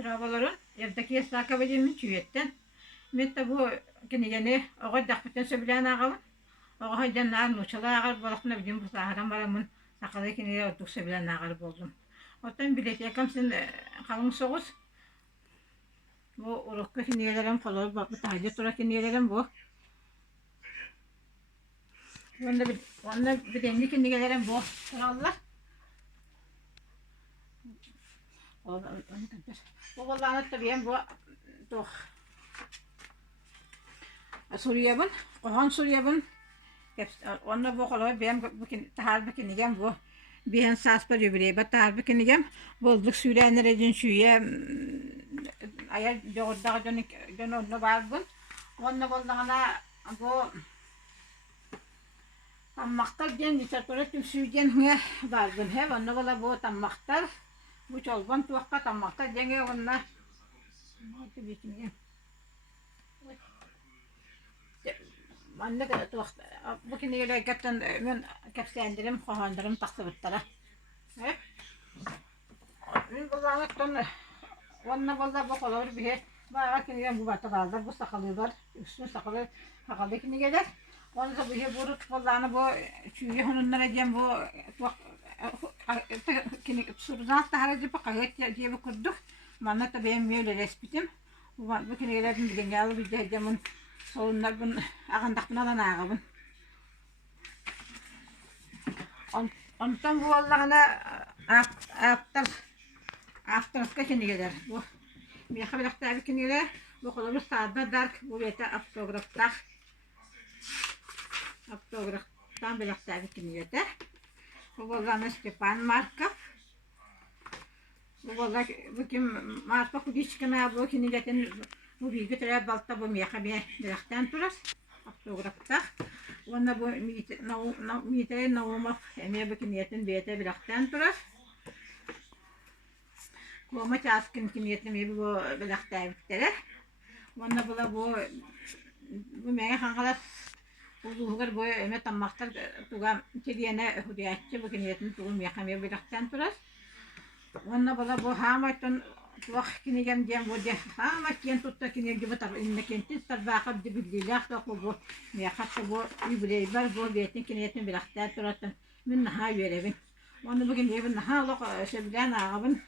Arabaların evdeki yasak abicim çüyetten. Mette bu yeni oğa dakpeten söbilen ağabey. Oğa haydan nar nuçala ağar bolakna bizim bu sahadan baramın sakalı kini otuk söbilen ağar boldum. Otan bilet yakam sen kalın soğuz. Bu urukka kiniyelerim kolor bak bu tahacı tura kiniyelerim bu. Onda bir dengi kiniyelerim bu. Allah. Bu vallahi tabii bu doch Suriyabın, Kohan Suriyabın. Onda bu kolay benim bugün tahar bugün nigem bu. Bihen sas per yübürey, bat tahar bugün nigem. Bozduk sürenler edin şüye. Ayar doğurdağı dön onda var bun. Onda bozdağına bu tammaktar gen literatüre tümsüygen var bun. He, onda bola bu tammaktar. Bu çolban tuakka tammaktar genge onda. Hadi bikin. Anne de tuakta. Bugün öyle kaptan ben kaptendirim, kohanlarım taksıbıttara. He? Ben bulanıktan Vanna vallahi bak olur bir bayağı ki bu batı kaldı bu sakalıyorlar üstüne sakalı sakalı ki ne gelir onu da bir buruk vallahi bu çüye onlara diyem bu bak kini surdan taharacı bak gayet diye bir kurduk bana da benim böyle respitim bu kini gelerin bir genel bir de demin sorunlar bun ağandak buna da ağabın ondan bu vallahi after kini gelir bu bir haber tabii ki nere bu kadar sağda dark bu beta автографтан bir tabii ki nere bu vallahi Stepan marka bu vallahi bu kim marka kudişkina bu ki nere bu bilgi tere balta bu miyaha bir aktan turas автографта ona bu mitere nauma emiye bu ki niyetin beta bir aktan turas Koma çaskın kimiyetli mi bu belakta bittere. Ona bula bu meye hangalar uzunlar bu emet tammaktar tuğam kediyene hudiyatçı bu kimiyetin tuğum yakamaya belaktan turas. Ona bula bu hamatın tuğak kinigem diyem bu de hamat kiyen tutta kinigem gibi tar inne kentin tar bakab de bildiler da bu yakat bu yübrey var bu biyetin kiniyetin belaktan turatan min ha yörebin. Ona bugün evin ha lok sebilen ağabın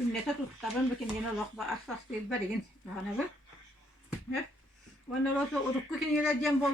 Künnete tuttaban bakın yine lokba asas bir barigin. Bana bu. Hep. Onlar olsa urukku kiniyele diyem bol